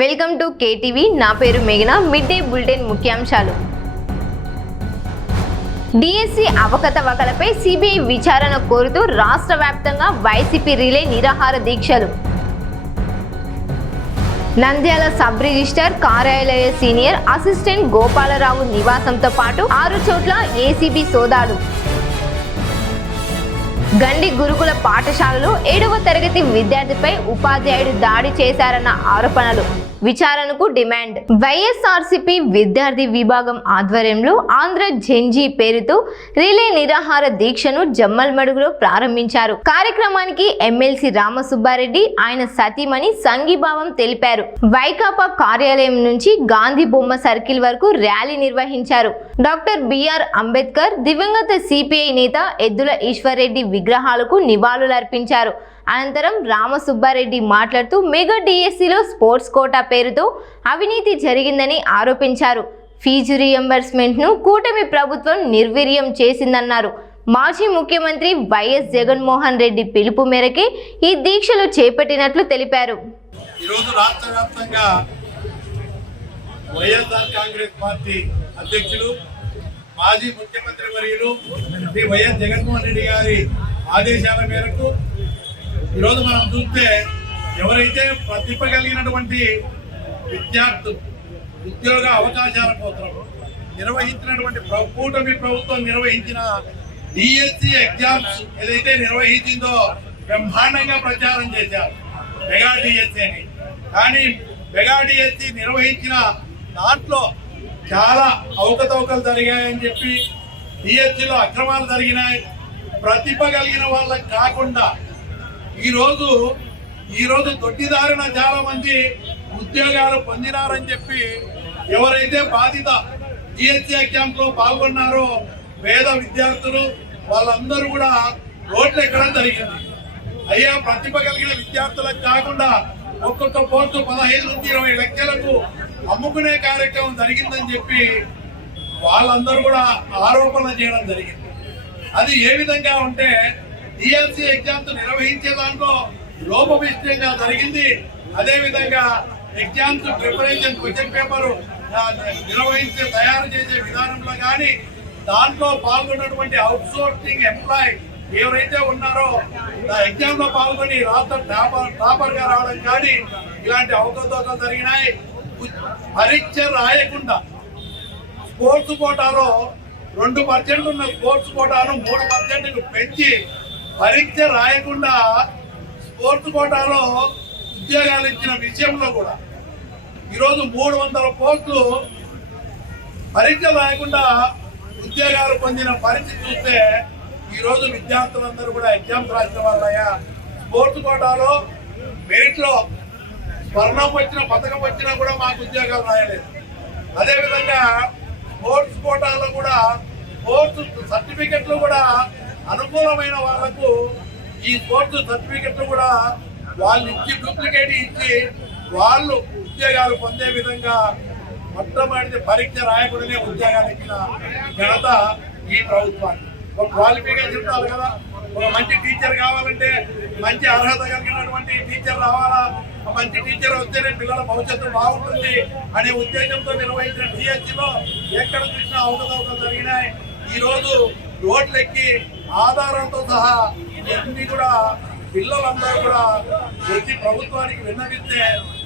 Welcome to KTV. నా పేరు మేఘన. మిడ్ డే బులెటిన్ ముఖ్యాంశాలు. డిఎస్సి అవకతవకలపై సిబిఐ విచారణ కోరుతూ రాష్ట్ర వ్యాప్తంగా వైసీపీ రిలే నిరాహార దీక్షలు. నంద్యాల సబ్ రిజిస్టర్ కార్యాలయ సీనియర్ అసిస్టెంట్ గోపాలరావు నివాసంతో పాటు 6 చోట్ల ఏసీబీ సోదాలు. గండి గురుకుల పాఠశాలలో 7వ తరగతి విద్యార్థిపై ఉపాధ్యాయుడు దాడి చేశారన్న ఆరోపణలు. విచారణకు డిమాండ్. వైఎస్ఆర్సీపీ విద్యార్థి విభాగం ఆధ్వర్యంలో ఆంధ్ర జెంజీ పేరుతో రిలే నిరాహార దీక్షను జమ్మల్మడుగులో ప్రారంభించారు. కార్యక్రమానికి ఎమ్మెల్సీ రామసుబ్బారెడ్డి, ఆయన సతీమణి సంఘీభావం తెలిపారు. వైకాపా కార్యాలయం నుంచి గాంధీ బొమ్మ సర్కిల్ వరకు ర్యాలీ నిర్వహించారు. డాక్టర్ బిఆర్ అంబేద్కర్, దివంగత సిపిఐ నేత ఎద్దుల ఈశ్వర్రెడ్డి విగ్రహాలకు నివాళులర్పించారు. అనంతరం రామసుబ్బారెడ్డి మాట్లాడుతూ మెగా డిఎస్సిలో స్పోర్ట్స్ కోటా పేరుతో అవినీతి జరిగిందని ఆరోపించారు. ఫీజు రీయింబర్స్మెంట్ను కూటమి ప్రభుత్వం నిర్వీర్యం చేసిందన్నారు. మాజీ ముఖ్యమంత్రి వైఎస్ జగన్మోహన్ రెడ్డి పిలుపు మేరకే ఈ దీక్షలు చేపట్టినట్లు తెలిపారు. ఈరోజు రాష్ట్ర వ్యాప్తంగా వైఎస్ఆర్ కాంగ్రెస్ పార్టీ అధ్యక్షులు మాజీ ముఖ్యమంత్రి వర్యులు శ్రీ వైఎస్ జగన్మోహన్ రెడ్డి గారి ఆదేశాల మేరకు ఈరోజు మనం చూస్తే ఎవరైతే ప్రతిభ కలిగినటువంటి విద్యార్థులు ఉద్యోగ అవకాశాల కోసం నిర్వహించినటువంటి కూటమి ప్రభుత్వం నిర్వహించిన డిఎస్సి ఎగ్జామ్స్ ఏదైతే నిర్వహించిందో బ్రహ్మాండంగా ప్రచారం చేశారు మెగా డిఎస్సి అని. కానీ మెగా డిఎస్సి నిర్వహించిన దాంట్లో చాలా అవకతవకలు జరిగాయని చెప్పి, డిఎస్సిలో అక్రమాలు జరిగినాయి, ప్రతిభ కలిగిన వాళ్ళకి కాకుండా ఈరోజు దొడ్డిదారిన చాలా మంది ఉద్యోగాలు పొందినారని చెప్పి ఎవరైతే బాధిత డిఎస్సి ఎగ్జామ్స్ లో పాల్గొన్నారో పేద విద్యార్థులు వాళ్ళందరూ కూడా రోడ్లు ఎక్కడం జరిగింది. అయ్యా, ప్రతిభ కలిగిన విద్యార్థులకు కాకుండా ఒక్కొక్క పోస్టు 15 నుంచి 20 లక్షలకు అమ్ముకునే కార్యక్రమం జరిగిందని చెప్పి వాళ్ళందరూ కూడా ఆరోపణలు చేయడం జరిగింది. అది ఏ విధంగా ఉంటే డిఎస్సి ఎగ్జామ్స్ నిర్వహించే దాంట్లో లోపభూయిష్టంగా జరిగింది. అదే విధంగా ఎగ్జామ్స్ ప్రిపరేషన్ క్వశ్చన్ పేపర్ తయారు చేసే విధానంలో కానీ దాంట్లో పాల్గొన్నటువంటి అవుట్ సోర్సింగ్ ఎంప్లాయ్ ఎవరైతే ఉన్నారో ఎగ్జామ్ లో పాల్గొని రాష్ట్ర టాపర్ గా రావడం కానీ ఇలాంటి అవకతవకలు జరిగినాయి. పరీక్ష రాయకుండా స్పోర్ట్స్ కోటాలో 2% ఉన్న స్పోర్ట్స్ కోటాను 3% పెంచి పరీక్ష రాయకుండా స్పోర్ట్స్ కోటాలో ఉద్యోగాలు ఇచ్చిన విషయంలో కూడా ఈరోజు 300 పోస్టులు పరీక్ష రాయకుండా ఉద్యోగాలు పొందిన పరిస్థితి చూస్తే ఈరోజు విద్యార్థులందరూ కూడా ఎగ్జామ్స్ రాసిన వాళ్ళయ్యా. స్పోర్ట్స్ కోటాలో మెరిట్ లో స్వర్ణం వచ్చిన పథకం వచ్చినా కూడా మాకు ఉద్యోగాలు రాయలేదు. అదేవిధంగా స్పోర్ట్స్ కోటాలో కూడా స్పోర్ట్స్ సర్టిఫికెట్లు కూడా అనుకూలమైన వాళ్లకు ఈ స్పోర్ట్స్ సర్టిఫికెట్లు కూడా వాళ్ళు ఇచ్చి డూప్లికేట్ ఇచ్చి వాళ్ళు ఉద్యోగాలు పొందే విధంగా మొట్టమొదటి పరీక్ష రాయకుండానే ఉద్యోగాలు ఇచ్చిన ఘనత ఈ ప్రభుత్వానికి. ఒక క్వాలిఫికేషన్ ఉండాలి కదా. ఒక మంచి టీచర్ కావాలంటే మంచి అర్హత కలిగినటువంటి టీచర్ రావాలా, మంచి టీచర్ వస్తేనే పిల్లల భవిష్యత్తు బాగుంటుంది అనే ఉద్దేశంతో నిర్వహించిన డిఎస్సిలో ఎక్కడ చూసినా అవకతవకలు జరిగినాయి. ఈరోజు రోడ్లెక్కి ఆధారంతో సహా ఇవన్నీ కూడా పిల్లలందరూ కూడా వచ్చి ప్రభుత్వానికి విన్నవిస్తే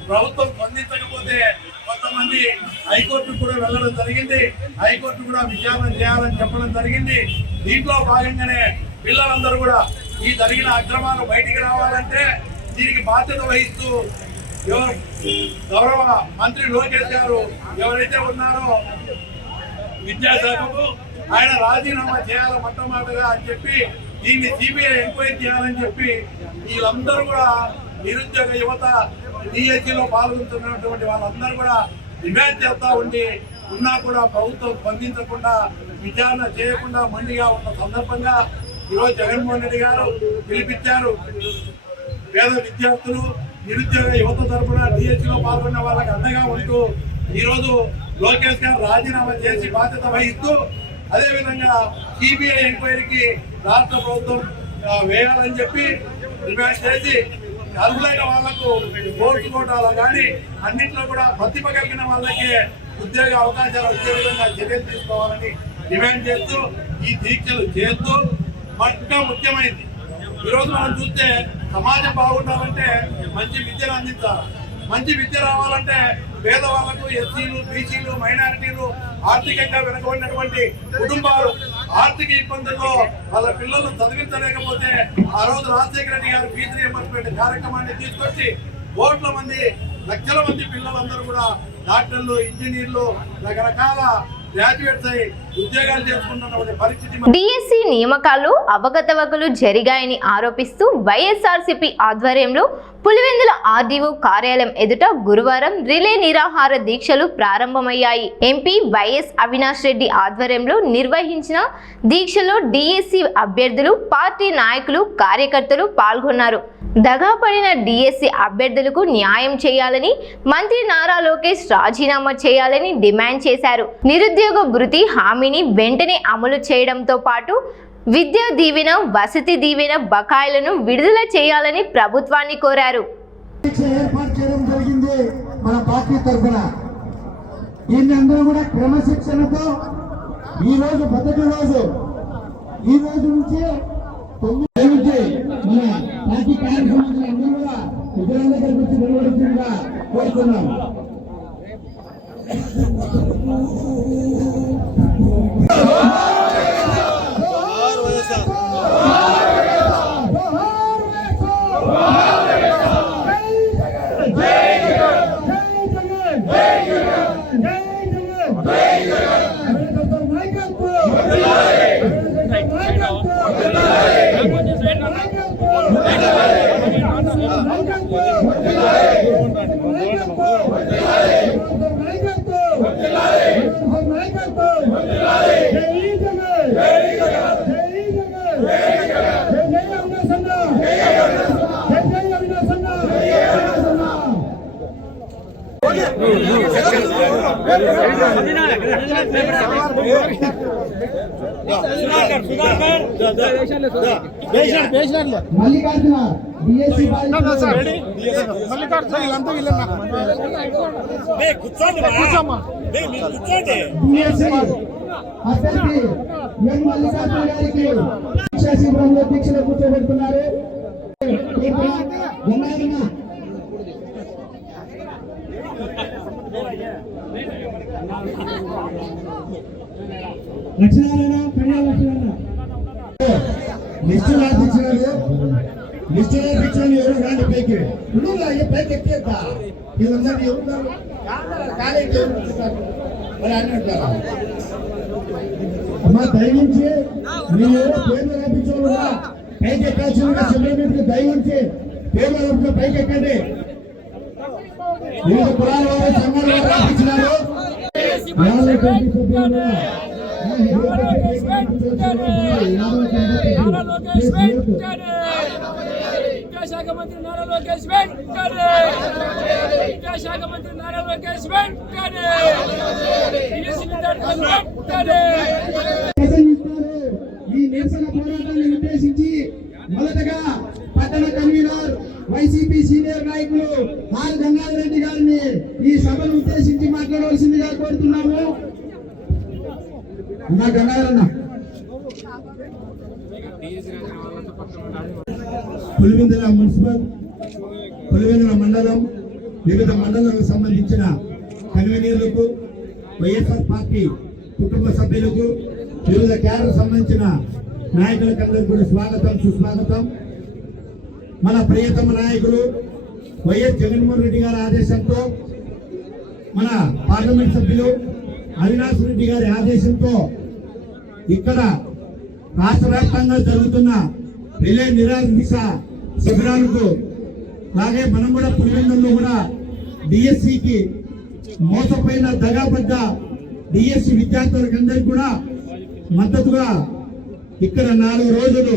ప్రభుత్వం స్పందించకపోతే కొంతమంది హైకోర్టుకు కూడా వెళ్ళడం జరిగింది. హైకోర్టు కూడా విచారణ చేయాలని చెప్పడం జరిగింది. దీంట్లో భాగంగానే పిల్లలందరూ కూడా ఈ జరిగిన అక్రమాలు బయటికి రావాలంటే దీనికి బాధ్యత వహిస్తూ గౌరవ మంత్రి లోకేష్ గారు ఎవరైతే ఉన్నారో విద్యాశాఖకు ఆయన రాజీనామా చేయాలి మొట్టమొదటిగా అని చెప్పి దీన్ని సిబిఐ ఎంక్వైరీ చేయాలని చెప్పి వీళ్ళందరూ కూడా నిరుద్యోగ యువత డిఎస్సిలో పాల్గొంటున్నటువంటి వాళ్ళందరూ కూడా డిమాండ్ చేస్తా ఉన్నా కూడా ప్రభుత్వం స్పందించకుండా విచారణ చేయకుండా మండిగా ఉన్న సందర్భంగా ఈరోజు జగన్మోహన్ రెడ్డి గారు పిలిపించారు. పేద విద్యార్థులు నిరుద్యోగ యువత తరఫున డిఎస్సిలో పాల్గొన్న వాళ్ళకి అండగా ఉంటూ ఈరోజు లోకేష్ గారు రాజీనామా చేసి బాధ్యత వహిస్తూ అదేవిధంగా సిబిఐ ఎంక్వైరీకి రాష్ట్ర ప్రభుత్వం వేయాలని చెప్పి డిమాండ్ చేసి అర్హులైన వాళ్లకు కోర్టు కోటాలో కానీ అన్నింటిలో కూడా ప్రతిభ కలిగిన వాళ్ళకి ఉద్యోగ అవకాశాలు వచ్చే విధంగా చర్యలు తీసుకోవాలని డిమాండ్ చేస్తూ ఈ దీక్షలు చేస్తూ ఇంకా ముఖ్యమైనది ఈరోజు మనం చూస్తే సమాజం బాగుండాలంటే మంచి విద్యను అందించాలి. మంచి విద్య రావాలంటే పేదవాళ్లకు, ఎస్సీలు, బీసీలు, మైనారిటీలు, ఆర్థికంగా వెనుకబడినటువంటి కుటుంబాలు ఆర్థిక ఇబ్బందుల్లో వాళ్ళ పిల్లలు చదివించలేకపోతే ఆ రోజు రాజశేఖర రెడ్డి గారు ఫీజు రీయింబర్స్మెంట్ కార్యక్రమాన్ని తీసుకొచ్చి కోట్ల మంది, లక్షల మంది పిల్లలందరూ కూడా డాక్టర్లు, ఇంజనీర్లు, రకరకాల గ్రాడ్యుయేట్స్ అయి ఉద్యోగాలు చేసుకుంటున్నటువంటి పరిస్థితి. డిఎస్సి నియామకాలు అవకతవకలు జరిగాయని ఆరోపిస్తూ వైఎస్ఆర్సీపీ ఆధ్వర్యంలో పులివెందుల ఆర్డీఓ కార్యాలయం ఎదుట గురువారం రిలే నిరాహార దీక్షలు ప్రారంభమయ్యాయి. ఎంపీ వైఎస్ అవినాష్ రెడ్డి ఆధ్వర్యంలో నిర్వహించిన దీక్షలో డిఎస్సి అభ్యర్థులు, పార్టీ నాయకులు, కార్యకర్తలు పాల్గొన్నారు. దగాపడిన డిఎస్సి అభ్యర్థులకు న్యాయం చేయాలని, మంత్రి నారా లోకేష్ రాజీనామా చేయాలని డిమాండ్ చేశారు. నిరుద్యోగ భృతి హామీని వెంటనే అమలు చేయడంతో పాటు విద్యా దీవెన, వసతి దీవెన బకాయిలను విడుదల చేయాలని ప్రభుత్వాన్ని కోరారు. ఏర్పాటు చేయడం జరిగింది మన పార్టీ తరఫున. దీన్ని అందరూ కూడా క్రమశిక్షణతో ఈ రోజు మొదటి రోజు, ఈ రోజు నుంచి మన పార్టీ కార్యక్రమాలు అందరూ కూడా విగ్రహం దగ్గరికి వచ్చి నిలబడుతుందిగా కోరుతున్నాం. మల్లికార్జున డిఎస్సి అభ్యర్థి ఎం మల్లికార్జున గారికి శిక్షా శిబిరంలో దీక్షలో కూర్చోబెడుతున్నారు. లక్షణాలను లిస్టు రాపించినారు. లిస్టు రాపించాలి. ఎవరు రాండి పైకి, పైకి ఎక్కేద్దా వీళ్ళందరినీ ఎవరున్నారు కాలేజీ మరి అన్నట్టారా అమ్మా? దయవించి మీరు పేర్లు రాపించకుండా పైకి ఎక్కాల్సిందిగా సెలబ్రిటీకి దయవించి పేర్లు రాపించిన పైకి ఎక్కండి. వివిధ కులాల వారు, సంఘాల వారు రాపించినారు. విద్యాశాఖ మంత్రి నారా లోకేష్ వెంటనే, విద్యాశాఖ మంత్రి నారా లోకేష్ వెంటనే, ఈ నిరసన పోరాటాన్ని ఉద్దేశించి మొదటగా పట్టణ కన్వీనర్ వైసీపీ సీనియర్ నాయకులు ఆర్ గంగాధర్ రెడ్డి గారిని ఈ సభను ఉద్దేశించి మాట్లాడవలసిందిగా కోరుతున్నాము. అన్నా గంగాధర్ అన్న. పులివెందుల మున్సిపల్, పులివెందుల మండలం, వివిధ మండలాలకు సంబంధించిన కన్వీనర్లకు, వైఎస్ఆర్ పార్టీ కుటుంబ సభ్యులకు, వివిధ క్యాడర్ సంబంధించిన నాయకులకు కూడా స్వాగతం, సుస్వాగతం. మన ప్రియతమ నాయకులు వైఎస్ జగన్మోహన్ రెడ్డి గారి ఆదేశంతో, మన పార్లమెంట్ సభ్యులు అవినాష్ రెడ్డి గారి ఆదేశంతో ఇక్కడ రాష్ట్ర వ్యాప్తంగా జరుగుతున్న రిలే నిరాహార దీక్ష శిబిరాలకు, అలాగే మనం కూడా పులివెందుల్లో కూడా డిఎస్సికి మోసపోయిన దగాపడ్డ డిఎస్సి విద్యార్థులకందరికీ కూడా మద్దతుగా ఇక్కడ 4 రోజులు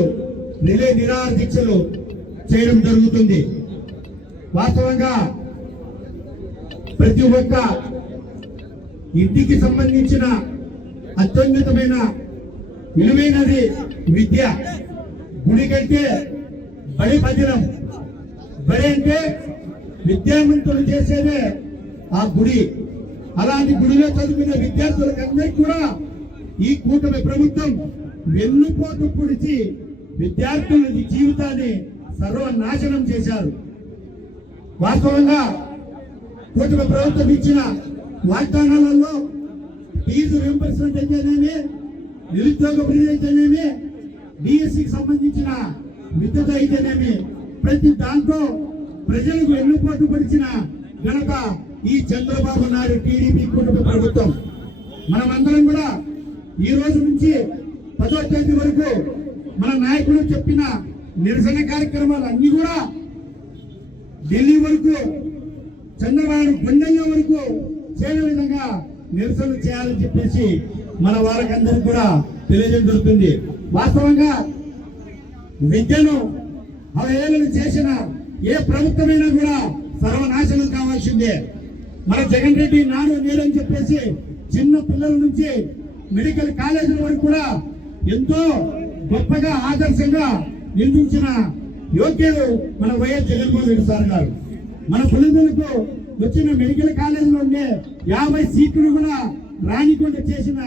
రిలే నిరాహార దీక్షలు చేయడం జరుగుతుంది. వాస్తవంగా ప్రతి ఒక్క ఇంటికి సంబంధించిన అత్యున్నతమైన విలువైనది విద్య. గుడి కంటే బడి పదిలం, బడి అంటే విద్యావంతులు చేసేదే ఆ గుడి. అలాంటి గుడిలో చదువుకునే విద్యార్థులకు అందరికీ కూడా ఈ కూటమి ప్రభుత్వం వెన్నుపోటు పొడిచి విద్యార్థుల జీవితాన్ని సర్వనాశనం చేశారు. వాస్తవంగా కూటమి ప్రభుత్వం ఇచ్చిన వాగ్దానాలలో ఫీజు రీయింబర్స్మెంట్ అయితేనేమి, నిరుద్యోగ భృతి అయితేనేమి, డిఎస్సికి సంబంధించిన విద్యుత్ అయితేనేమి, ప్రతి దాంట్లో ప్రజలకు వెన్నుపోటు పడిచిన ఘనత ఈ చంద్రబాబు నాయుడు టీడీపీ కూటమి ప్రభుత్వం. మనమందరం కూడా ఈ రోజు నుంచి 10వ తేదీ వరకు మన నాయకులు చెప్పిన నిరసన కార్యక్రమాలు అన్ని కూడా ఢిల్లీ వరకు, చంద్రబాబు గుండెల వరకు చేయే విధంగా నిరసనలు చేయాలని చెప్పేసి మన వాళ్ళకందరికీ కూడా తెలియజేయడం జరుగుతుంది. వాస్తవంగా విద్యను అవహేళన చేసిన ఏ ప్రభుత్వమైనా కూడా సర్వనాశనం కావాల్సిందే. మన జగన్ రెడ్డి నాడు నేడని చెప్పేసి చిన్న పిల్లల నుంచి మెడికల్ కాలేజీల వరకు కూడా ఎంతో గొప్పగా ఆదర్శంగా నిర్మించిన యోగ్యులు మన వైఎస్ జగన్మోహన్ రెడ్డి సార్ గారు. మన పులిందులకు వచ్చిన మెడికల్ కాలేజీలో ఉండే 50 సీట్లు కూడా రానికుండా చేసిన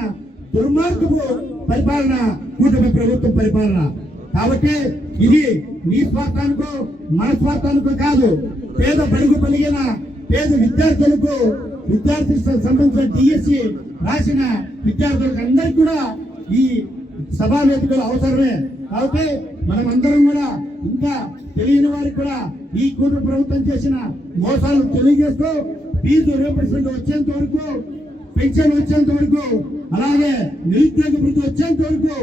దుర్మార్గపు పరిపాలన కూటమి ప్రభుత్వం పరిపాలన. కాబట్టి ఇది నీ స్వార్థానికో మన స్వార్థానికో కాదు, పేద బడుగు పలిగిన పేద విద్యార్థులకు, విద్యార్థులకు సంబంధించిన డిఎస్సి రాసిన విద్యార్థులకు అందరికీ కూడా ఈ సభా వేదికలు అవసరమే. కాబట్టి మనం అందరం కూడా ఇంకా తెలియని వారికి కూడా ఈ కూటమి ప్రభుత్వం చేసిన మోసాలు తెలియజేస్తూ ఫీజు రీయింబర్స్మెంట్ వచ్చేంత వరకు, పెన్షన్ వచ్చేంత వరకు, అలాగే నిరుద్యోగ భృతి వచ్చేంత వరకు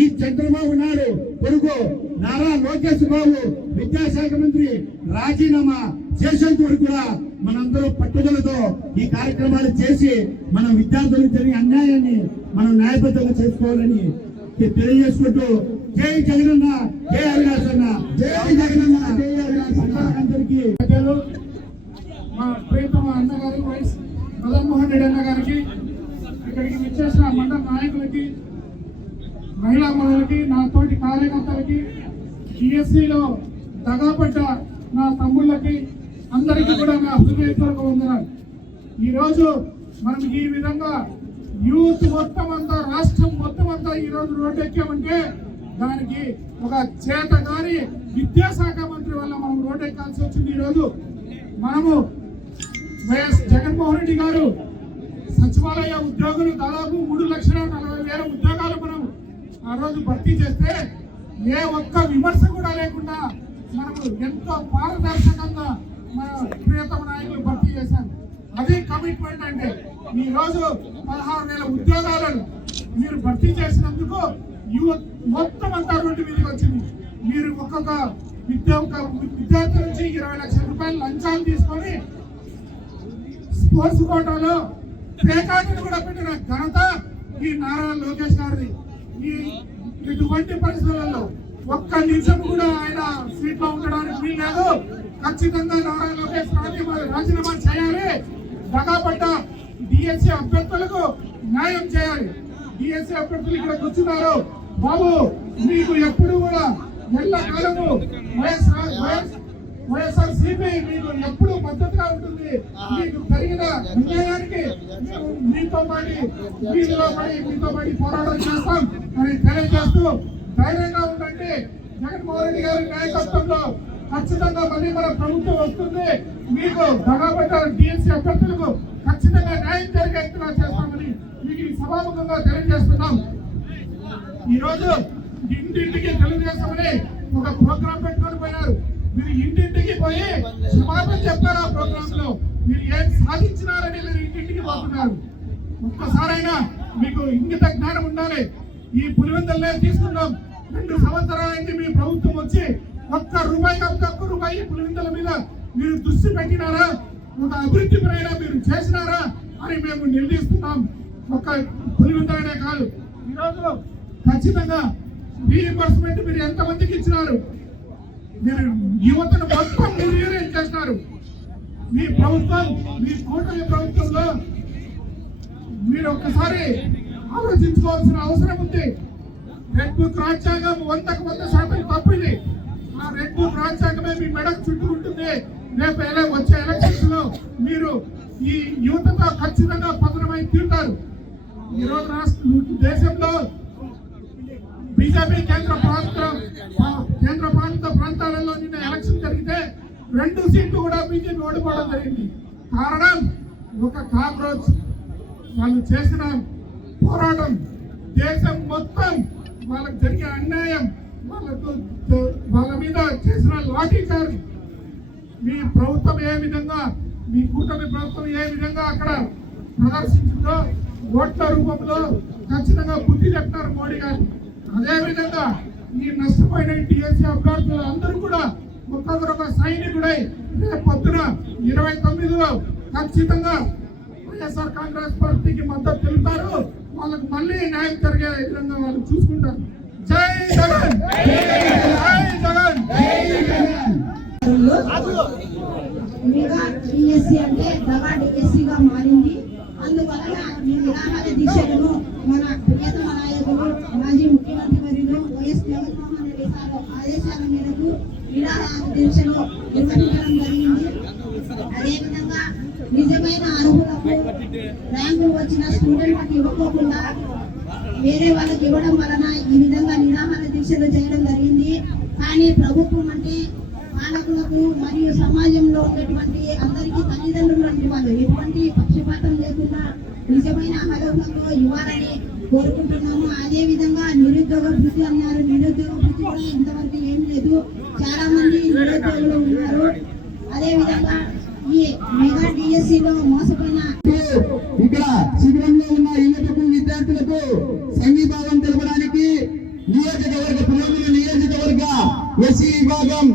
ఈ చంద్రబాబు నాయుడు కొడుకు నారా లోకేష్ బాబు విద్యాశాఖ మంత్రి రాజీనామా చేసేంత వరకు కూడా మనందరూ పట్టుదలతో ఈ కార్యక్రమాలు చేసి మన విద్యార్థులకు జరిగే అన్యాయాన్ని మనం న్యాయబద్ధంగా చేసుకోవాలని తెలియజేసుకుంటూ జై జగనన్న, జై అవినాష్ అన్న, జై జగనన్న, జై అవినాష్ అన్న అందరికీ మా ప్రియతమ అన్నగారు వైఎస్ జగన్మోహన్ రెడ్డి అన్న గారికి, ఇక్కడికి విచ్చేసిన మండల నాయకులకి, మహిళా మనులకి, నా తోటి కార్యకర్తలకి, టీఎస్సీలో దగాపడ్డ నా తమ్ముళ్ళకి అందరికీ కూడా నా హృదయపూర్వక వందనాలు. ఈరోజు మనం ఈ విధంగా యూత్ మొత్తం అంతా, రాష్ట్రం మొత్తం అంతా ఈరోజు రోడ్డు ఎక్కామంటే దానికి ఒక చేతగాని విద్యాశాఖ మంత్రి వల్ల మనం రోడ్డు ఎక్కాల్సి వచ్చింది. ఈరోజు మనము వైఎస్ జగన్మోహన్ రెడ్డి గారు సచివాలయ ఉద్యోగులు దాదాపు 3,40,000 ఉద్యోగాలు మనం ఆ రోజు భర్తీ చేస్తే ఏ ఒక్క విమర్శ కూడా లేకుండా మనము ఎంతో పారదర్శకంగా మన ప్రియతమ నాయకులు భర్తీ చేశారు. అది కమిట్మెంట్ అంటే. ఈ రోజు 16,000 ఉద్యోగాలను మీరు భర్తీ చేసినందుకు యువత మొత్తం అంతా రోడ్డు మీదకి వచ్చింది. మీరు ఒక్కొక్క విద్యార్థి నుంచి 20 లక్షల రూపాయలు లంచాలు తీసుకొని స్పోర్ట్స్ కోటాలో పేకాటను కూడా పెట్టిన ఘనత ఈ నారా లోకేష్ గారిది. ఈ ఇటువంటి పరిస్థితులలో ఒక్క నిమిషం కూడా ఆయన సీట్లో ఉండడానికి వీల్లేదు. ఖచ్చితంగా నారా లోకేష్ రాజీనామా చేయాలి. దగాపడ్డ డిఎస్సీ అభ్యర్థులకు న్యాయం చేయాలి. డిఎస్సీ అభ్యర్థులు ఇక్కడ కూర్చున్నారు. బాబు, మీకు ఎప్పుడు కూడా ఎల్లకాలము వైఎస్ఆర్సీపీ మీకు ఎప్పుడు మద్దతుగా ఉంటుంది. మీకు జరిగిన అన్యాయానికి మీతో పాటు పోరాటం చేస్తాం అని తెలియజేస్తూ ధైర్యంగా ఉండండి. జగన్మోహన్ రెడ్డి గారి నాయకత్వంలో ఖచ్చితంగా మళ్ళీ మన ప్రభుత్వం వస్తుంది. మీకు దగాపడ్డ డిఎస్సీ అభ్యర్థులకు ఖచ్చితంగా న్యాయం జరిగేట్టుగా చేస్తామని మీకు ఈ సభాముఖంగా తెలియజేస్తున్నాం. ఈ రోజు ఇంటింటికి తెలుగుదేశమని ఒక ప్రోగ్రాం పెట్టుకొని పోయినారు. మీరు ఇంటింటికి పోయి క్షమాపణ చెప్పారు. ఆ ప్రోగ్రామ్ లో మీరు ఏం సాధించినారని మీరు ఇంటింటికి పోతున్నారు. ఒక్కసారైనా మీకు ఇంగిత జ్ఞానం ఉండాలి. ఈ పులివెందులనే తీసుకున్నాం. 2 సంవత్సరాలైంది మీ ప్రభుత్వం వచ్చి ఒక్క రూపాయి పులివెందుల మీద మీరు దృష్టి పెట్టినారా? ఒక అభివృద్ధి పైన మీరు చేసినారా అని మేము నిలదీస్తున్నాం. ఒక్క పులివెందులనే కాదు, ఈరోజు ఖచ్చితంగా రీఇంబర్స్మెంట్ మీరు ఎంతమందికి ఇచ్చినారు? మీరు యువతను మొత్తం నిర్వీర్యం చేస్తున్నారు. మీ ప్రభుత్వం, మీ కూటమి ప్రభుత్వంలో మీరు ఒక్కసారి ఆలోచించుకోవాల్సిన అవసరం ఉంది. రెడ్ బుక్ రాజ్యాంగం 100% తప్పింది. ఆ రెండు రాజ్యాంగమే మీ మెడకు చుట్టుకుంటుంది. రేపు వచ్చే ఎలక్షన్స్ లో మీరు ఈ యువతతో ఖచ్చితంగా పతనమై తీరుతారు. ఈరోజు దేశంలో బీజేపీ కేంద్ర పాలిత ప్రాంతాలలో నిన్న ఎలక్షన్ జరిగితే 2 సీట్లు కూడా బీజేపీ ఓడిపోవడం జరిగింది. కారణం ఒక కాక్రోచ్ వాళ్ళు చేసిన పోరాటం, దేశం మొత్తం వాళ్ళకు జరిగే అన్యాయం, వాళ్ళ మీద చేసిన లాఠీ చార్జ్, మీ ప్రభుత్వం ఏ విధంగా, మీ కూటమి ప్రభుత్వం ఏ విధంగా అక్కడ ప్రదర్శించిందో ఓట్ల రూపంలో ఖచ్చితంగా బుద్ధి చెప్తారు మోడీ గారు. అదేవిధంగా ఈ నష్టపోయిన టీఎస్సీ అభ్యర్థులు అందరూ కూడా ఒక్కొక్కరు సైనికుడై రేపు పొద్దున 29లో ఖచ్చితంగా వైఎస్ఆర్ కాంగ్రెస్ పార్టీకి మద్దతు తెలుపుతారు. వాళ్ళకు మళ్ళీ న్యాయం జరిగే విధంగా వాళ్ళు చూసుకుంటారు. జై జగన్, జై జగన్. మెగా డిఎస్సీ అంటే దగా డిఎస్సీగా మారింది. అందువలన ఈ నిరాహార దీక్షలను మన ప్రియతమ నాయకులు మాజీ ముఖ్యమంత్రి వర్యులు వైఎస్ జగన్మోహన్ రెడ్డి గారి ఆదేశాల మేరకు నిరాహార దీక్షలు నిర్వహించడం జరిగింది. అదేవిధంగా నిజమైన అర్హులకు ర్యాంకులు వచ్చిన స్టూడెంట్లకు ఇవ్వకోకుండా వేరే వాళ్ళకి ఇవ్వడం వలన ఈ విధంగా నిరాహార దీక్షలు చేయడం జరిగింది. కానీ ప్రభుత్వం అంటే పాలకులకు మరియు సమాజంలో ఉన్నటువంటి అందరికీ తల్లిదండ్రులు లాంటి వాళ్ళు ఎటువంటి పక్షపాతం లేకుండా నిజమైన అర్హులకు ఇవ్వాలని కోరుకుంటున్నాము. అదే విధంగా నిరుద్యోగ వృత్తి అన్నారు. నిరుద్యోగ వృత్తి కూడా ఇంతవరకు ఏం లేదు. చాలా మంది నిరుద్యోగులు ఉన్నారు. అదే విధంగా ఈ మెగా డిఎస్సీలో మోసపోయిన ఇక్కడ శిబిరంలో ఉన్న యువతకు విద్యార్థులకు సంఘీభావం తెలపడానికి నియోజకవర్గ ఎస్సీ విభాగం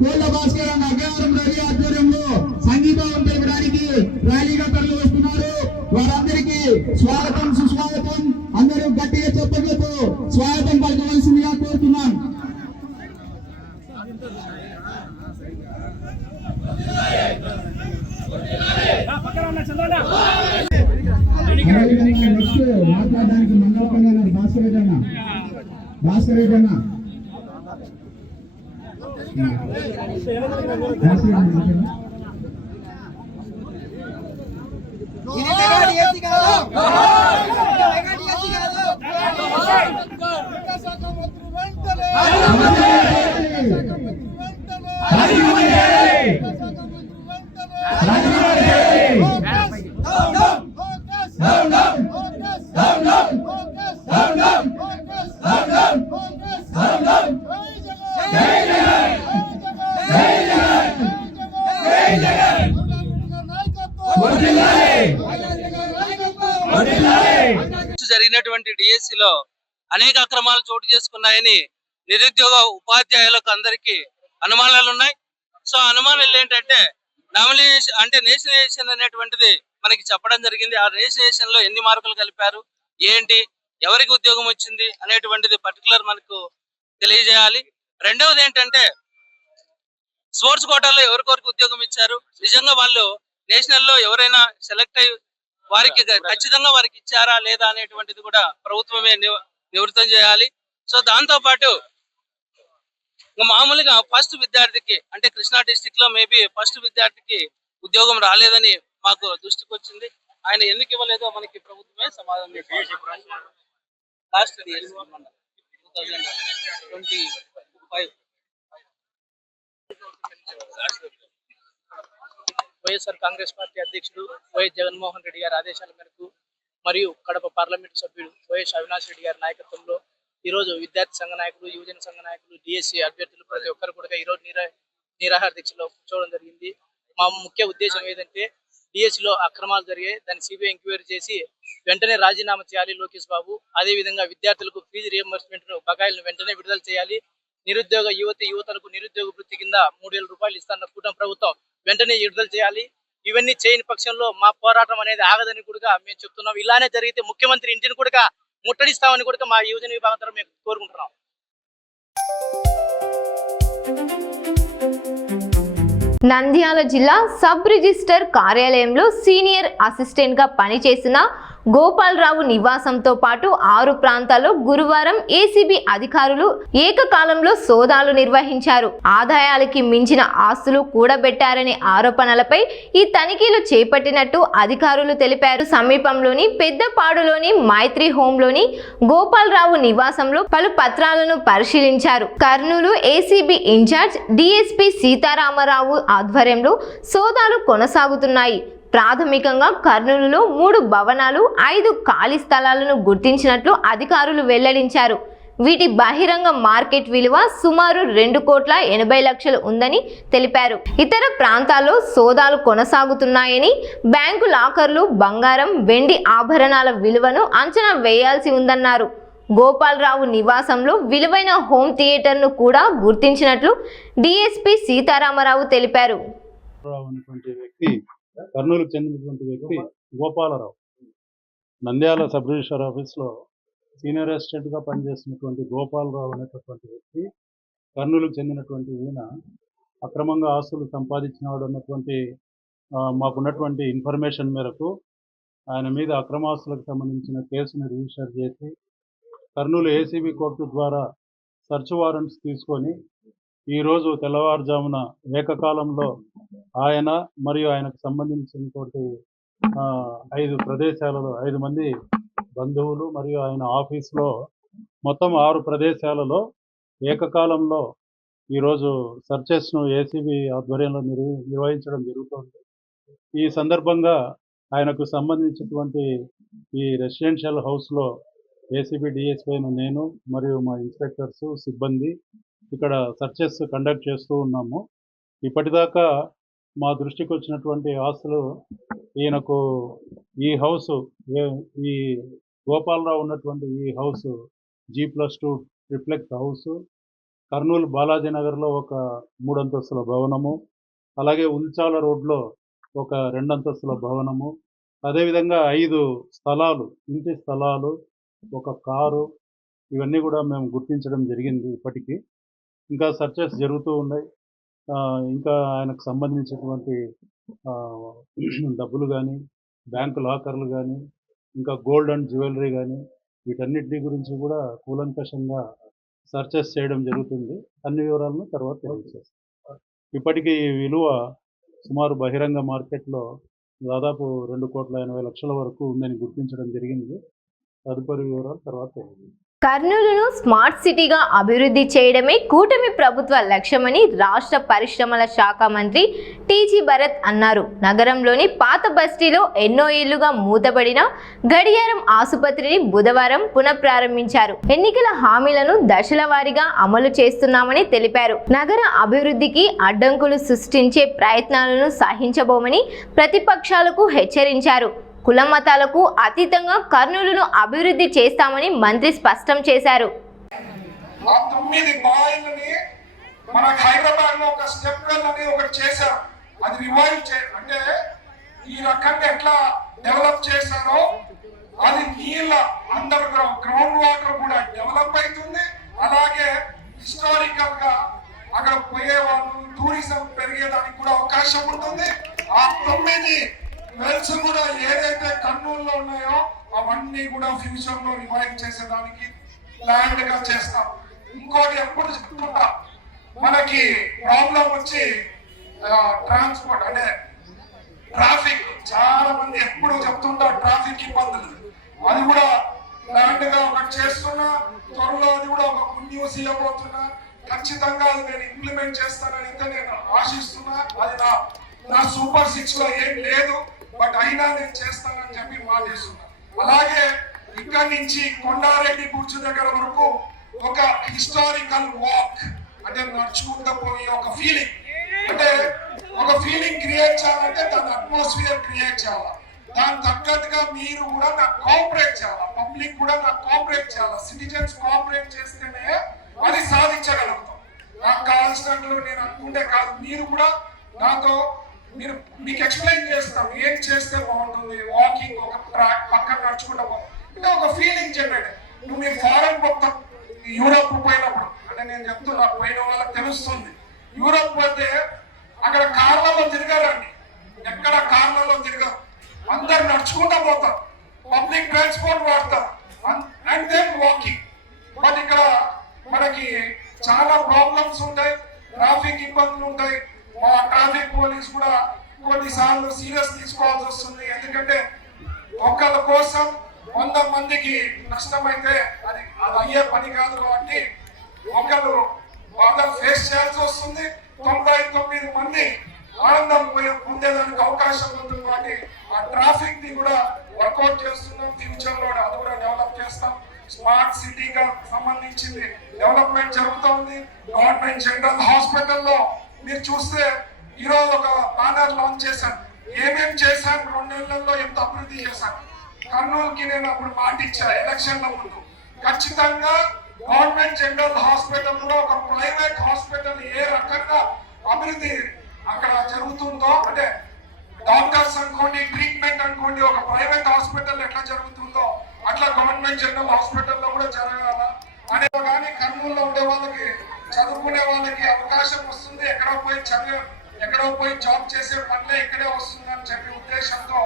కోళ్ల భాస్కర్ అగ్రహారం రవి ఆధ్వర్యంలో సంఘీభావం తెలపడానికి ర్యాలీగా తరలి వస్తున్నారు. వారందరికీ స్వాగతం, సుస్వాగతం. అందరూ గట్టిగా చప్పట్లతో స్వాగతం పలకవలసిందిగా కోరుతున్నాం. మాట్లాడడానికి మంగళపల్లి అన్నారు భాస్కర్ రెడ్డి అన్న. జరిగినటువంటి డిఎస్సిలో అనేక అక్రమాలు చోటు చేసుకున్నాయని నిరుద్యోగ ఉపాధ్యాయులకు అందరికీ అనుమానాలు ఉన్నాయి. సో అనుమానాలు ఏంటంటే నామినేషన్ అంటే నేషనలైజేషన్ అనేటువంటిది మనకి చెప్పడం జరిగింది. ఆ నేషనలైజేషన్ లో ఎన్ని మార్కులు కలిపారు, ఏంటి, ఎవరికి ఉద్యోగం వచ్చింది అనేటువంటిది పర్టికులర్ మనకు తెలియజేయాలి. రెండవది ఏంటంటే స్పోర్ట్స్ కోటాలో ఎవరికొరకు ఉద్యోగం ఇచ్చారు, నిజంగా వాళ్ళు నేషనల్ లో ఎవరైనా సెలెక్ట్ అయ్యి వారికి ఖచ్చితంగా వారికి ఇచ్చారా లేదా అనేటువంటిది కూడా ప్రభుత్వమే నివృత్తం చేయాలి. సో దాంతో పాటు మామూలుగా ఫస్ట్ విద్యార్థికి అంటే కృష్ణా డిస్ట్రిక్ట్ లో మేబీ ఫస్ట్ విద్యార్థికి ఉద్యోగం రాలేదని మాకు దృష్టికి వచ్చింది. ఆయన ఎందుకు ఇవ్వలేదో మనకి ప్రభుత్వమే సమాధానం లాస్ట్ 2025 వైఎస్ఆర్ కాంగ్రెస్ పార్టీ అధ్యక్షుడు వైఎస్ జగన్మోహన్ రెడ్డి గారి ఆదేశాల మేరకు మరియు కడప పార్లమెంటు సభ్యుడు వైఎస్ అవినాష్ రెడ్డి గారి నాయకత్వంలో ఈరోజు విద్యార్థి సంఘ నాయకులు, యువజన సంఘ నాయకులు, డిఎస్సీ అభ్యర్థులు ప్రతి ఒక్కరు కూడా ఈరోజు నిరాహార దీక్షలో కూర్చోవడం జరిగింది. మా ముఖ్య ఉద్దేశం ఏదంటే డిఎస్సీలో అక్రమాలు జరిగాయి, దాన్ని సిబిఐ ఎంక్వైరీ చేసి వెంటనే రాజీనామా చేయాలి లోకేష్ బాబు. అదేవిధంగా విద్యార్థులకు ఫీజు రియంబర్స్మెంట్ బకాయిలను వెంటనే విడుదల చేయాలి. నిరుద్యోగ యువతలకు నిరుద్యోగ వృత్తి కింద 3,000 రూపాయలు ఇస్తాన్న కూటమి ప్రభుత్వం వెంటనే విడుదల చేయాలి. ఇవన్నీ చేయని పక్షంలో మా పోరాటం అనేది ఆగదని కూడా మేము చెప్తున్నాం. ఇలానే జరిగితే ముఖ్యమంత్రి ఇంటిని కూడా ముట్టడిస్తామని కూడా మా యువజన విభాగం ద్వారా మేము కోరుకుంటున్నాం. నంద్యాల జిల్లా సబ్ రిజిస్టర్ కార్యాలయంలో సీనియర్ అసిస్టెంట్ గా పనిచేసిన గోపాలరావు నివాసంతో పాటు 6 ప్రాంతాల్లో గురువారం ఏసీబీ అధికారులు ఏకకాలంలో సోదాలు నిర్వహించారు. ఆదాయాలకి మించిన ఆస్తులు కూడబెట్టారనే ఆరోపణలపై ఈ తనిఖీలు చేపట్టినట్టు అధికారులు తెలిపారు. సమీపంలోని పెద్దపాడులోని మైత్రి హోంలోని గోపాలరావు నివాసంలో పలు పత్రాలను పరిశీలించారు. Kurnool ACB incharge DSP Sitaramarao ఆధ్వర్యంలో సోదాలు కొనసాగుతున్నాయి. ప్రాథమికంగా కర్నూలులో 3 భవనాలు 5 ఖాళీ స్థలాలను గుర్తించినట్లు అధికారులు వెల్లడించారు. వీటి బహిరంగ మార్కెట్ విలువ సుమారు 2,80,00,000 ఉందని తెలిపారు. ఇతర ప్రాంతాల్లో సోదాలు కొనసాగుతున్నాయని, బ్యాంకు లాకర్లు, బంగారం, వెండి ఆభరణాల విలువను అంచనా వేయాల్సి ఉందన్నారు. గోపాలరావు నివాసంలో విలువైన హోమ్ థియేటర్ను కూడా గుర్తించినట్లు డీఎస్పీ సీతారామరావు తెలిపారు. కర్నూలుకు చెందినటువంటి వ్యక్తి గోపాలరావు నంద్యాల సబ్ రిజిస్టర్ ఆఫీస్లో సీనియర్ అసిస్టెంట్గా పనిచేస్తున్నటువంటి గోపాలరావు అనేటటువంటి వ్యక్తి కర్నూలుకు చెందినటువంటి ఈయన అక్రమంగా ఆస్తులు సంపాదించినవాడు అన్నటువంటి మాకున్నటువంటి ఇన్ఫర్మేషన్ మేరకు ఆయన మీద అక్రమాస్తులకు సంబంధించిన కేసును రిజిస్టర్ చేసి కర్నూలు ఏసీబీ కోర్టు ద్వారా సర్చ్ వారెంట్స్ తీసుకొని ఈరోజు తెల్లవారుజామున ఏకకాలంలో ఆయన మరియు ఆయనకు సంబంధించినటువంటి 5 ప్రదేశాలలో 5 మంది బంధువులు మరియు ఆయన ఆఫీస్లో మొత్తం 6 ప్రదేశాలలో ఏకకాలంలో ఈరోజు సర్చెస్ను ఏసీబీ ఆధ్వర్యంలో నిర్వహించడం జరుగుతుంది. ఈ సందర్భంగా ఆయనకు సంబంధించినటువంటి ఈ రెసిడెన్షియల్ హౌస్లో ఏసీబీ డిఎస్పీ అయిన నేను మరియు మా ఇన్స్పెక్టర్స్ సిబ్బంది ఇక్కడ సర్చెస్ కండక్ట్ చేస్తూ ఉన్నాము. ఇప్పటిదాకా మా దృష్టికి వచ్చినటువంటి ఆస్తులు ఈయనకు ఈ హౌస్ ఈ గోపాలరావు ఉన్నటువంటి ఈ house G+2 triplex house, Kurnool Balaji నగర్లో ఒక 3 అంతస్తుల భవనము, అలాగే ఉల్చాల రోడ్లో ఒక 2 అంతస్తుల భవనము, అదేవిధంగా 5 స్థలాలు, ఇంటి స్థలాలు, ఒక కారు, ఇవన్నీ కూడా మేము గుర్తించడం జరిగింది. ఇప్పటికీ ఇంకా సర్చెస్ జరుగుతూ ఉన్నాయి. ఇంకా ఆయనకు సంబంధించినటువంటి డబ్బులు కానీ, బ్యాంకు లాకర్లు కానీ, ఇంకా గోల్డ్ అండ్ జ్యువెలరీ కానీ, వీటన్నిటి గురించి కూడా కూలంకషంగా సర్చెస్ చేయడం జరుగుతుంది. అన్ని వివరాలను తర్వాత తెలియజేస్తాం. ఇప్పటికీ ఈ విలువ సుమారు బహిరంగ మార్కెట్లో దాదాపు 2,80,00,000 వరకు ఉందని గుర్తించడం జరిగింది. తదుపరి వివరాలు తర్వాత తెలియజేస్తాం. కర్నూలును స్మార్ట్ సిటీగా అభివృద్ధి చేయడమే కూటమి ప్రభుత్వ లక్ష్యమని రాష్ట్ర పరిశ్రమల శాఖ మంత్రి టీజీ భరత్ అన్నారు. నగరంలోని పాత బస్తీలో ఎన్నో ఏళ్లుగా మూతపడిన గడియారం ఆసుపత్రిని బుధవారం పునఃప్రారంభించారు. ఎన్నికల హామీలను దశల వారీగా అమలు చేస్తున్నామని తెలిపారు. నగర అభివృద్ధికి అడ్డంకులు సృష్టించే ప్రయత్నాలను సహించబోమని ప్రతిపక్షాలకు హెచ్చరించారు. కుల మతాలకు అతీతంగా కర్నూలును అభివృద్ధి చేస్తామని మంత్రి స్పష్టం చేశారు. ఆ 9 బాయిల్ని మనకు హైదరాబాద్ లో ఒక స్టెప్ వెల్ అని ఒకటి చేశారు. అది రివైవ్ అంటే ఈ రకంగా ఎట్లా డెవలప్ చేశారో అది నీళ్ళ అండర్ గ్రౌండ్ వాటర్ కూడా డెవలప్ అవుతుంది. అలాగే హిస్టారికల్ గా అక్కడ పోయేవాళ్ళు టూరిజం పెరిగేదానికి కూడా అవకాశం ఉంటుంది. ఆ 9 వెల్స్ కూడా ఏదైతే కర్నూలులో ఉన్నాయో అవన్నీ కూడా ఫ్యూచర్ లో రివైవ్ చేసేదానికి ప్లాన్ గా చేస్తాం. ఇంకోటి ఎప్పుడు చెప్తుంటా, మనకి ప్రాబ్లం వచ్చి ట్రాన్స్పోర్ట్ అంటే ట్రాఫిక్. చాలా మంది ఎప్పుడు చెప్తుంటారు ట్రాఫిక్ ఇబ్బందులు. అది కూడా ప్లాన్ గా ఒకటి చేస్తున్నా, త్వరలో అది కూడా ఒక గుడ్ న్యూస్ ఇవ్వబోతున్నా. ఖచ్చితంగా అది నేను ఇంప్లిమెంట్ చేస్తానని అయితే నేను ఆశిస్తున్నా. అది నా సూపర్ 6 లో ఏం లేదు, బట్ అయినా నేను చేస్తానని చెప్పి మాటిస్తున్నా. అలాగే ఇక్కడి నుంచి కొండారెడ్డి బుర్జ్ దగ్గర వరకు ఒక హిస్టారికల్ వాక్, అంటే నడుచుకుంటూ పోయి ఒక ఫీలింగ్, అంటే ఒక ఫీలింగ్ క్రియేట్ చేయాలంటే దాని అట్మాస్ఫియర్ క్రియేట్ చేయాలి. దాని తగ్గట్టుగా మీరు కూడా నాకు కోఆపరేట్ చేయాలి, పబ్లిక్ కూడా నాకు కోఆపరేట్ చేయాలి. సిటిజన్స్ కోఆపరేట్ చేస్తేనే అది సాధించగలుగుతాం. నాకు కావాల్సినట్లు నేను అనుకుంటే కాదు, మీరు కూడా నాతో మీకు ఎక్స్ప్లెయిన్ చేస్తాం ఏం చేస్తే బాగుంటుంది. వాకింగ్ ఒక ట్రాక్ పక్కన నడుచుకుంటా అంటే ఒక ఫీలింగ్ జనరేట్. నువ్వు మీ ఫారెన్ మొత్తం యూరోప్ పోయినప్పుడు, అంటే నేను చెప్తున్నా పోయిన వాళ్ళకి తెలుస్తుంది, యూరోప్ పోతే అక్కడ కార్లలో తిరగారండి, ఎక్కడ కార్లలో తిరగరు, అందరు నడుచుకుంటా పోతారు. పబ్లిక్ ట్రాన్స్పోర్ట్ వాడతారు అండ్ దెన్ వాకింగ్. బట్ ఇక్కడ మనకి చాలా ప్రాబ్లమ్స్ ఉంటాయి, ట్రాఫిక్ ఇబ్బందులు ఉంటాయి. మా ట్రాఫిక్ పోలీస్ కూడా కొన్నిసార్లు సీరియస్ తీసుకోవాల్సి వస్తుంది. ఎందుకంటే ఒకళ్ళ కోసం 100 మందికి నష్టమైతే అది అయ్యే పని కాదు. కాబట్టి ఒకళ్ళు బాగా ఫేస్ చేయాల్సి వస్తుంది. 99 మంది ఆనందం పొందేదానికి అవకాశం ఉంటుంది. కాబట్టి ఆ ట్రాఫిక్ ని కూడా వర్కౌట్ చేస్తున్నాం. ఫ్యూచర్ లో అది కూడా డెవలప్ చేస్తాం. స్మార్ట్ సిటీగా సంబంధించింది డెవలప్మెంట్ జరుగుతోంది. గవర్నమెంట్ జనరల్ హాస్పిటల్లో మీరు చూస్తే ఈరోజు ఒక బ్యానర్ లాంచ్ చేశాను. ఏమేం చేశాను, 2 నెలల్లో ఎంత అభివృద్ధి చేశాను. కర్నూలుకి నేను అప్పుడు మాట ఇచ్చాను ఎలక్షన్ల ముందు, ఖచ్చితంగా గవర్నమెంట్ జనరల్ హాస్పిటల్లో ఒక ప్రైవేట్ హాస్పిటల్ ఏ రకంగా అభివృద్ధి అక్కడ జరుగుతుందో, అంటే డాక్టర్స్ అనుకోండి, ట్రీట్మెంట్ అనుకోండి, ఒక ప్రైవేట్ హాస్పిటల్ ఎట్లా జరుగుతుందో అట్లా గవర్నమెంట్ జనరల్ హాస్పిటల్లో కూడా జరగాల అనే. కానీ కర్నూలులో ఉండే వాళ్ళకి, చదువుకునే వాళ్ళకి అవకాశం వస్తుంది. ఎక్కడో పోయి జాబ్ చేసే పనులే ఇక్కడే వస్తుంది అని చెప్పే ఉద్దేశంతో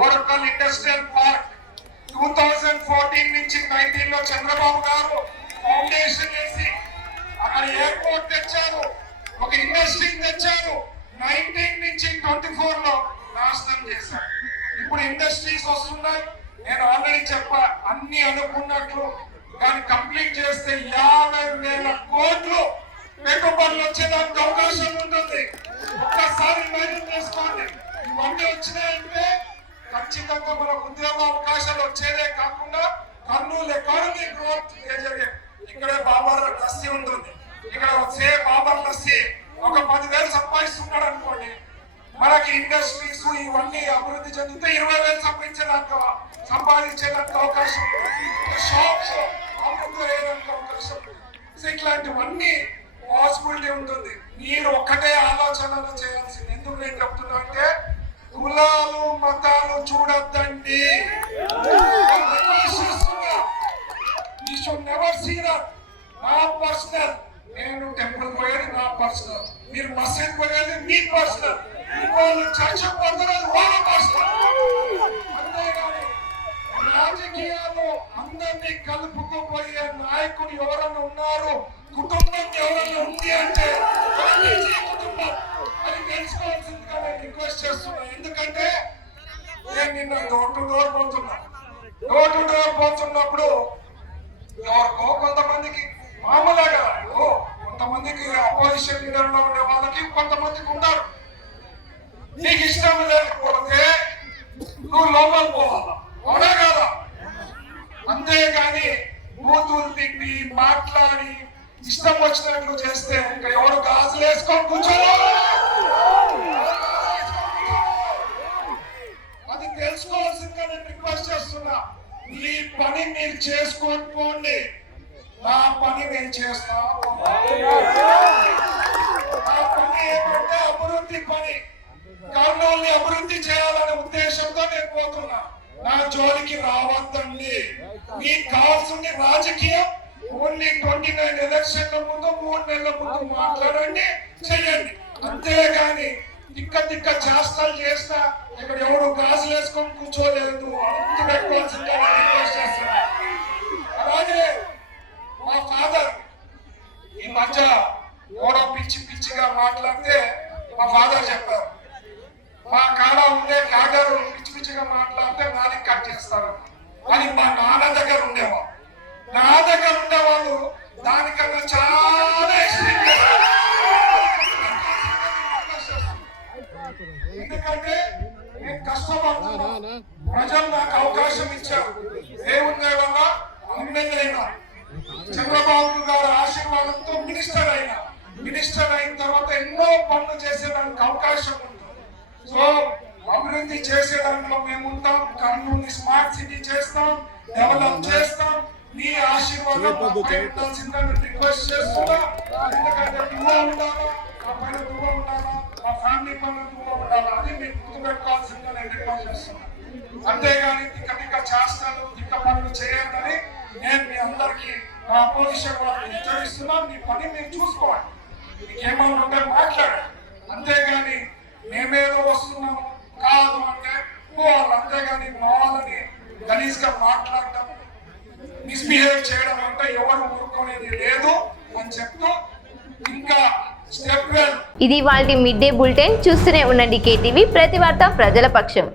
ఓరకల్ ఇండస్ట్రియల్ పార్క్ 2014 నుంచి 19 లో చంద్రబాబు గారు ఫౌండేషన్ వేసి అక్కడ ఎయిర్పోర్ట్ తెచ్చారు, ఒక ఇండస్ట్రీ తెచ్చారు. 19 నుంచి 24 లో నాశనం చేశారు. ఇప్పుడు ఇండస్ట్రీస్ వస్తున్నాయి. నేను ఆల్రెడీ చెప్పా, అన్ని అనుకున్నట్లు కానీ కంప్లీట్ చేస్తే 50,000 కోట్లు పెట్టుబడులు వచ్చేదానికి అవకాశం ఉంటుంది. ఒక్కసారి ఇమాజిన్ చేసుకోండి. ఇవన్నీ వచ్చినాయంటే ఖచ్చితంగా మనకు ఉద్యోగ అవకాశాలు వచ్చేదే కాకుండా కర్నూలు ఎకానమీ గ్రోత్ జరిగే. ఇక్కడే బాబర్ లస్సీ ఉంటుంది. ఇక్కడ వచ్చే బాబర్ లస్సీ ఒక 10,000 సంపాదిస్తున్నాడు అనుకోండి, మనకి ఇండస్ట్రీస్ ఇవన్నీ అభివృద్ధి చెందితే 20,000 సంపాదించేదానికి అవకాశం ఉంటుంది. షాప్స్ అభివృద్ధి అయ్యేదానికి అవకాశం ఉంటుంది. ఇట్లాంటివన్నీ పాసిబిలిటీ ఉంటుంది. మీరు ఒక్కటే ఆలోచనలు చేయాల్సింది. ఎందుకు నేను చెప్తున్నా అంటే, కులాలు మతాలు చూడొద్దండి. నా పర్సనల్, నేను టెంపుల్ పోయేది నా పర్సనల్, మీరు మసీద్ పోయేది మీ పర్సనల్, వాళ్ళు చర్చ పోతున్నది వాళ్ళ పర్సనల్. అంతేగాని రాజకీయాల్లో అందరినీ కలుపుకుపోయే నాయకుడు ఎవరైనా ఉన్నారు, కుటుంబం ఎవరైనా ఉంది అంటే కుటుంబం అది తెలుసుకోవాల్సిందిగా నేను రిక్వెస్ట్ చేస్తున్నా. ఎందుకంటే నేను నిన్న డోర్ టు డోర్ పోతున్నప్పుడు ఎవరికో కొంతమందికి మామూలుగా కొంతమందికి అపోజిషన్ లీడర్ లో ఉండే వాళ్ళకి కొంతమందికి ఉంటారు. నీకు ఇష్టం లేకపోతే నువ్వు లోపల పోవాలా, అవునా కదా? అంతేగాని బూతులు తిట్టి మాట్లాడి ఇష్టం వచ్చినట్లు చేస్తే ఇంకా ఎవరు గాజులు వేసుకొని కూర్చోవాలి. అది తెలుసుకోవాల్సిందిగా నేను రిక్వెస్ట్ చేస్తున్నా. మీ పని మీరు చేసుకొని పోండి, నా పని నేను చేస్తాను. నా పని ఏమంటే అభివృద్ధి పని. కర్నూలుని అభివృద్ధి చేయాలనే ఉద్దేశంతో నేను పోతున్నా. నా జోలికి రావద్దండి. మీకు కావాల్సింది రాజకీయం ఓన్లీ 29 ఎలక్షన్ల ముందు 3 నెలల ముందు మాట్లాడండి, చెయ్యండి. అంతేగాని తిక్క చేష్టాలు చేస్తా ఇక్కడ ఎవరు గాజులు వేసుకొని కూర్చోలేదు. గుర్తు పెట్టుకోవాల్సిందే రిక్వెస్ట్ చేస్తున్నా. అలాగే మా ఫాదర్ ఈ మధ్య ఎవరో పిచ్చిగా మాట్లాడితే మా ఫాదర్ చెప్పారు, మా కాడ ఉండే కాదర్ పిచ్చిగా మాట్లాడితే నాని కట్ చేస్తారు. అని మా నాన్న దగ్గర ఉండేవాళ్ళు. నా దగ్గర ఉండేవాళ్ళు దానికన్నా చాలా ఎక్స్ట్రీమ్. ఎందుకంటే నేను కష్టపడుతున్నా, ప్రజలు నాకు అవకాశం ఇచ్చారు. దేవుని వల్ల ఎమ్మెల్యే అయినా, చంద్రబాబు గారి ఆశీర్వాదంతో మినిస్టర్ అయిన తర్వాత ఎన్నో పనులు చేసేదానికి అవకాశం ఉంది. సో అభివృద్ధి చేసే దాంట్లో మేము ఉంటాం. కర్నూలుని స్మార్ట్ సిటీ చేస్తాం, డెవలప్ చేస్తాం. మీ ఆశీర్వాదం ఉండాల్సిందని రిక్వెస్ట్ చేస్తున్నా. ఎందుకంటే నువ్వు ఉండాలా, మా పైన నువ్వు ఉండాలా, మా ఫ్యామిలీ పైన నువ్వు ఉండాలా, అది మీరు గుర్తుపెట్టుకోవాల్సిందిగా నేను రిక్వెస్ట్ చేస్తున్నా. అంతేగాని తిక్క చేస్తాను, తిక్క పనులు చేయాలని నేను మీ అందరికీ నా అపోజిషన్ వాళ్ళకి హెచ్చరిస్తున్నా. మీ పని మీరు చూసుకోవాలి, మీకేమన్నా ఉంటే మాట్లాడండి. అంతేగాని మేమేదో వస్తున్నాము కాదు అంటే పోవాలి. అంతేగాని మా వాళ్ళని గలీజ్గా మాట్లాడడం, మిస్బిహేవ్ చేయడం అంటే ఎవరు ఊరుకునేది లేదు అని చెప్తూ ఇంకా స్టెప్ వెల్. ఇది వాళ్ళ మిడ్ డే బులెటిన్. చూస్తూనే ఉండండి కేటీవీ, ప్రతి వార్త ప్రజల పక్షం.